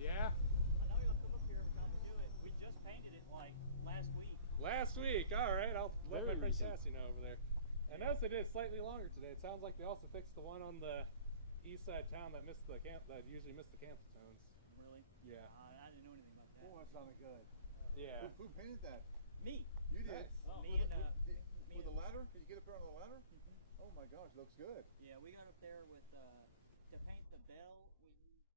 Yeah? I know you'll come up here every time we do it. We just painted it like last week. Last week. All right. I'll let my Very friend recent. Cassie know over there. I noticed they did it slightly longer today. It sounds like they also fixed the one on the east side of town that missed the camp. That usually missed the camp tones. Really? Yeah. I didn't know anything about that. Oh, that sounded good. Yeah. Who painted that? Me. You did. Nice. Oh. Me With, and, with, with the ladder? Can you get up there on the ladder? Mhm. Oh my gosh, looks good. Yeah, we got up there with to paint the bell